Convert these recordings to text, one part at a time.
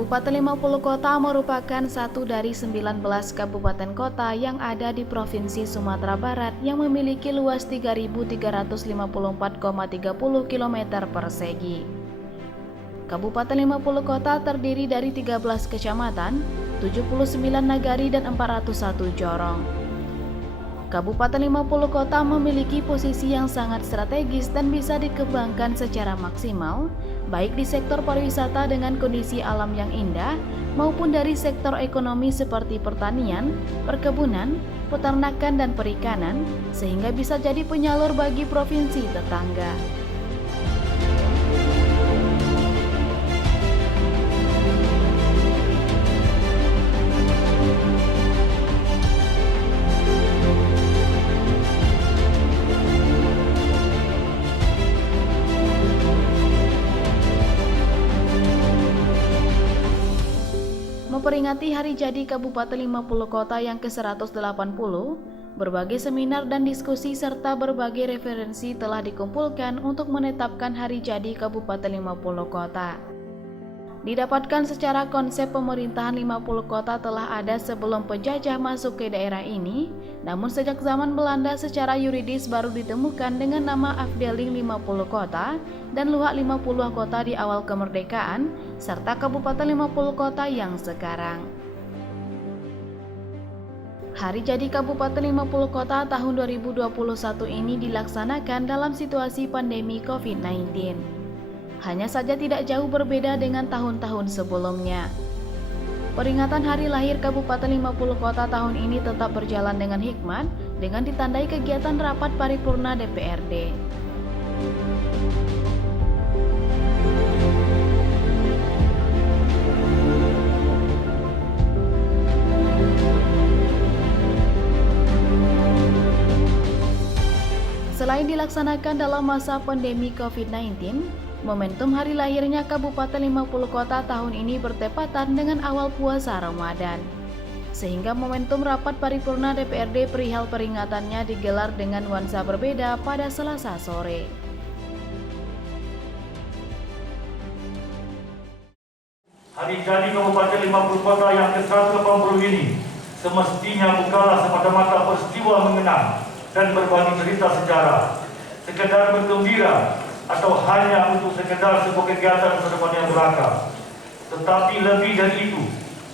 Kabupaten 50 Kota merupakan satu dari 19 kabupaten kota yang ada di Provinsi Sumatera Barat yang memiliki luas 3.354,30 km persegi. Kabupaten 50 Kota terdiri dari 13 kecamatan, 79 nagari dan 401 jorong. Kabupaten 50 Kota memiliki posisi yang sangat strategis dan bisa dikembangkan secara maksimal, baik di sektor pariwisata dengan kondisi alam yang indah, maupun dari sektor ekonomi seperti pertanian, perkebunan, peternakan, dan perikanan, sehingga bisa jadi penyalur bagi provinsi tetangga. Memperingati hari jadi Kabupaten 50 Kota yang ke-180, berbagai seminar dan diskusi serta berbagai referensi telah dikumpulkan untuk menetapkan hari jadi Kabupaten 50 Kota. Didapatkan secara konsep pemerintahan 50 kota telah ada sebelum penjajah masuk ke daerah ini, namun sejak zaman Belanda secara yuridis baru ditemukan dengan nama Afdeling 50 Kota dan Luhak 50 Kota di awal kemerdekaan, serta Kabupaten 50 Kota yang sekarang. Hari jadi Kabupaten 50 Kota tahun 2021 ini dilaksanakan dalam situasi pandemi COVID-19. Hanya saja tidak jauh berbeda dengan tahun-tahun sebelumnya. Peringatan hari lahir Kabupaten 50 Kota tahun ini tetap berjalan dengan hikmat dengan ditandai kegiatan rapat paripurna DPRD. Selain dilaksanakan dalam masa pandemi COVID-19, momentum hari lahirnya Kabupaten 50 Kota tahun ini bertepatan dengan awal puasa Ramadan. Sehingga momentum rapat paripurna DPRD perihal peringatannya digelar dengan nuansa berbeda pada Selasa sore. Hari jadi Kabupaten 50 Kota yang ke-180 ini semestinya bukanlah semata-mata peristiwa mengenang dan berbagi cerita sejarah, sekedar bergembira, atau hanya untuk sekedar sebuah kegiatan seremonial yang belaka. Tetapi lebih dari itu,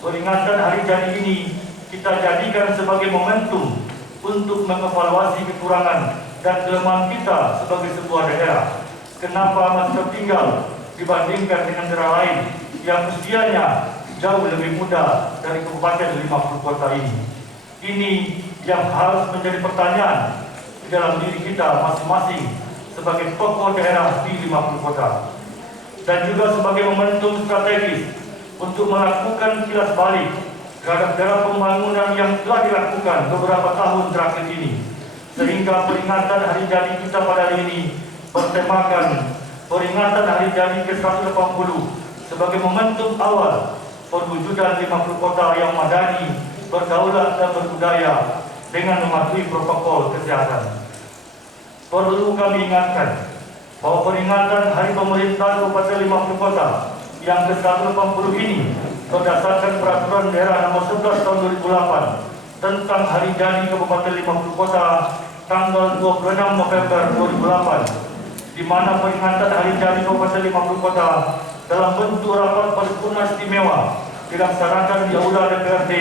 peringatan hari jadi ini kita jadikan sebagai momentum untuk mengevaluasi kekurangan dan kelemahan kita sebagai sebuah daerah. Kenapa masih tertinggal dibandingkan dengan daerah lain yang usianya jauh lebih muda dari Kabupaten 50 Kota ini. Ini yang harus menjadi pertanyaan di dalam diri kita masing-masing sebagai tokoh daerah di 50 kota, dan juga sebagai momentum strategis untuk melakukan kilas balik terhadap daerah pembangunan yang telah dilakukan beberapa tahun terakhir ini, sehingga peringatan hari jadi kita pada hari ini bertemakan peringatan hari jadi ke-180 sebagai momentum awal perwujudan 50 kota yang madani, berdaulat dan berbudaya dengan mematuhi protokol kesehatan. Perlu kami ingatkan bahwa peringatan Hari Pemerintahan Kabupaten 50 Kota yang ke-180 ini berdasarkan Peraturan Daerah Nomor 11 Tahun 2008 tentang Hari Jadi Kabupaten 50 Kota tanggal 26 November 2008, di mana peringatan Hari Jadi Kabupaten 50 Kota dalam bentuk rapat paripurna istimewa dilaksanakan di Aula DPRD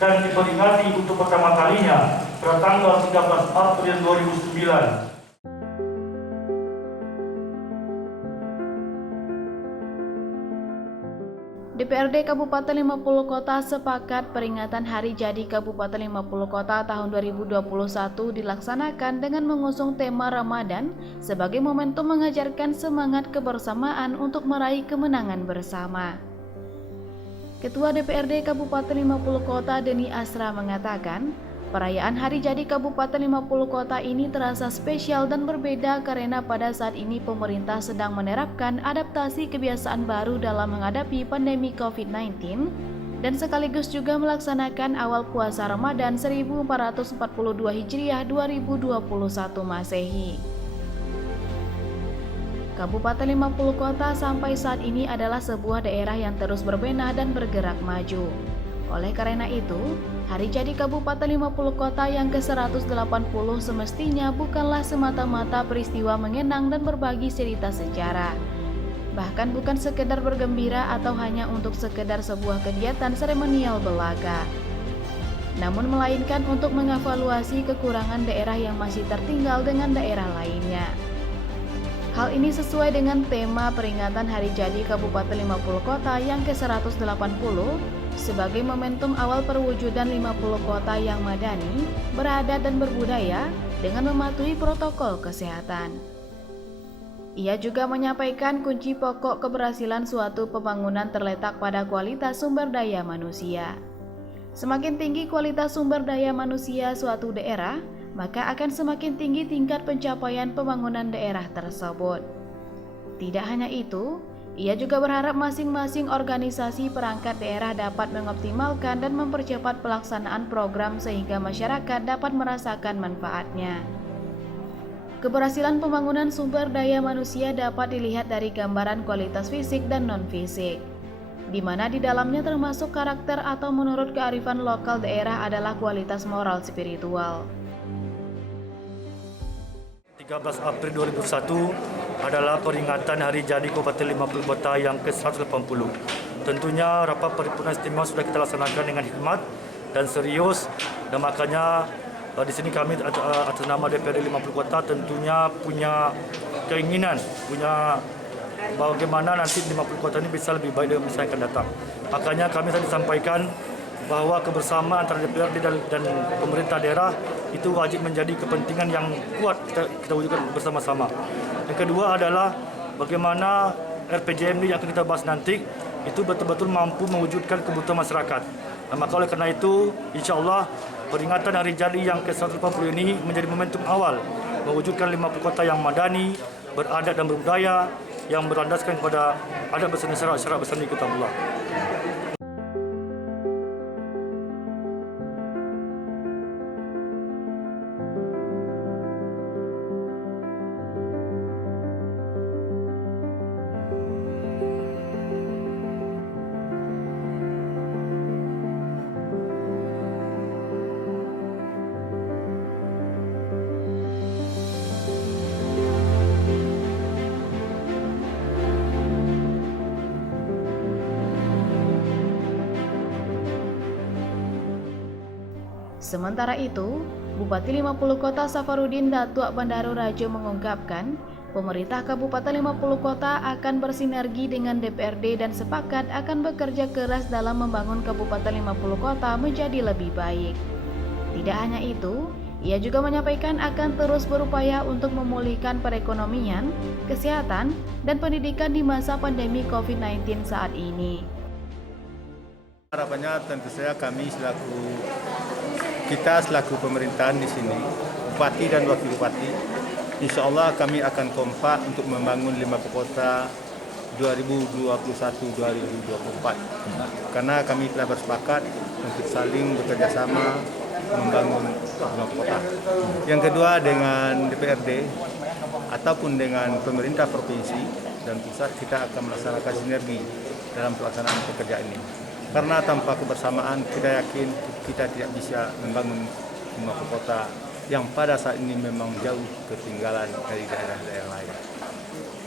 dan diperingati untuk pertama kalinya pada tanggal 13 April 2009. DPRD Kabupaten 50 Kota sepakat peringatan Hari Jadi Kabupaten 50 Kota tahun 2021 dilaksanakan dengan mengusung tema Ramadan sebagai momentum mengajarkan semangat kebersamaan untuk meraih kemenangan bersama. Ketua DPRD Kabupaten 50 Kota Deni Asra mengatakan, perayaan Hari Jadi Kabupaten 50 Kota ini terasa spesial dan berbeda karena pada saat ini pemerintah sedang menerapkan adaptasi kebiasaan baru dalam menghadapi pandemi COVID-19 dan sekaligus juga melaksanakan awal puasa Ramadan 1442 Hijriah 2021 Masehi. Kabupaten 50 Kota sampai saat ini adalah sebuah daerah yang terus berbenah dan bergerak maju. Oleh karena itu, hari jadi Kabupaten 50 Kota yang ke-180 semestinya bukanlah semata-mata peristiwa mengenang dan berbagi cerita sejarah. Bahkan bukan sekedar bergembira atau hanya untuk sekedar sebuah kegiatan seremonial belaka. Namun melainkan untuk mengevaluasi kekurangan daerah yang masih tertinggal dengan daerah lainnya. Hal ini sesuai dengan tema peringatan Hari Jadi Kabupaten 50 Kota yang ke-180 sebagai momentum awal perwujudan 50 kota yang madani, beradat dan berbudaya dengan mematuhi protokol kesehatan. Ia juga menyampaikan kunci pokok keberhasilan suatu pembangunan terletak pada kualitas sumber daya manusia. Semakin tinggi kualitas sumber daya manusia suatu daerah, maka akan semakin tinggi tingkat pencapaian pembangunan daerah tersebut. Tidak hanya itu, ia juga berharap masing-masing organisasi perangkat daerah dapat mengoptimalkan dan mempercepat pelaksanaan program sehingga masyarakat dapat merasakan manfaatnya. Keberhasilan pembangunan sumber daya manusia dapat dilihat dari gambaran kualitas fisik dan non-fisik, di mana di dalamnya termasuk karakter atau menurut kearifan lokal daerah adalah kualitas moral spiritual. 13 April 2001 adalah peringatan Hari Jadi Kabupaten 50 Kota yang ke-180. Tentunya rapat paripurna istimewa sudah kita laksanakan dengan hikmat dan serius, dan makanya di sini kami atas nama DPRD 50 Kota tentunya punya keinginan, punya bagaimana nanti 50 kota ini bisa lebih baik dari masa yang akan datang. Makanya kami tadi sampaikan bahwa kebersamaan antara DPRD dan pemerintah daerah itu wajib menjadi kepentingan yang kuat kita wujudkan bersama-sama. Yang kedua adalah bagaimana RPJMD yang akan kita bahas nanti itu betul-betul mampu mewujudkan kebutuhan masyarakat. Nah, maka oleh karena itu, insya Allah peringatan Hari Jadi yang ke-180 ini menjadi momentum awal mewujudkan 50 kota yang madani, beradat dan berbudaya, yang berlandaskan kepada adat berseni syarat berseni kitabullah. Sementara itu, Bupati 50 Kota Safarudin Datuk Bandaru Rajo mengungkapkan, pemerintah Kabupaten 50 Kota akan bersinergi dengan DPRD dan sepakat akan bekerja keras dalam membangun Kabupaten 50 Kota menjadi lebih baik. Tidak hanya itu, ia juga menyampaikan akan terus berupaya untuk memulihkan perekonomian, kesehatan, dan pendidikan di masa pandemi COVID-19 saat ini. Harapannya tentu saja kita selaku pemerintahan di sini, Bupati dan Wakil Bupati, insya Allah kami akan kompak untuk membangun 50 kota 2021-2024. Karena kami telah bersepakat untuk saling bekerjasama membangun 50 kota. Yang kedua, dengan DPRD ataupun dengan pemerintah provinsi dan pusat, kita akan melaksanakan sinergi dalam pelaksanaan pekerjaan ini. Karena tanpa kebersamaan kita yakin kita tidak bisa membangun 50 kota yang pada saat ini memang jauh ketinggalan dari daerah-daerah lain.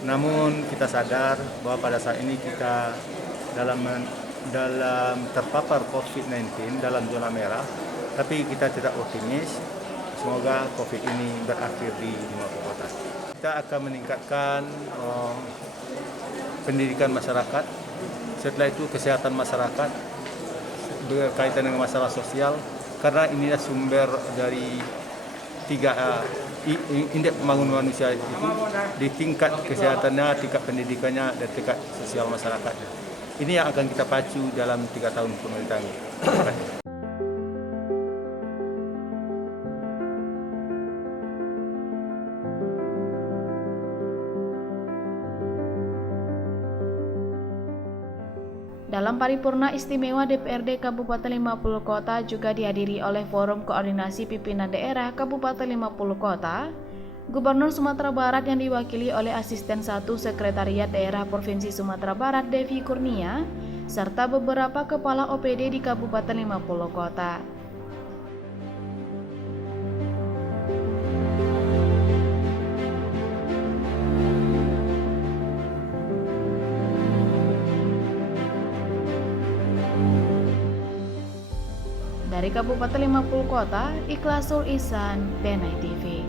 Namun kita sadar bahwa pada saat ini kita dalam terpapar COVID-19 dalam zona merah, tapi kita tidak optimis. Semoga COVID ini berakhir di 50 kota. Kita akan meningkatkan pendidikan masyarakat. Setelah itu kesehatan masyarakat berkaitan dengan masalah sosial, karena inilah sumber dari indeks pembangunan manusia itu di tingkat kesehatannya, tingkat pendidikannya, dan tingkat sosial masyarakatnya. Ini yang akan kita pacu dalam 3 tahun pemerintahan. Dalam paripurna istimewa DPRD Kabupaten 50 Kota juga dihadiri oleh Forum Koordinasi Pimpinan Daerah Kabupaten 50 Kota, Gubernur Sumatera Barat yang diwakili oleh Asisten 1 Sekretariat Daerah Provinsi Sumatera Barat Devi Kurnia, serta beberapa kepala OPD di Kabupaten 50 Kota. Dari Kabupaten 50 Kota, Ikhlasul Ihsan, Benai TV.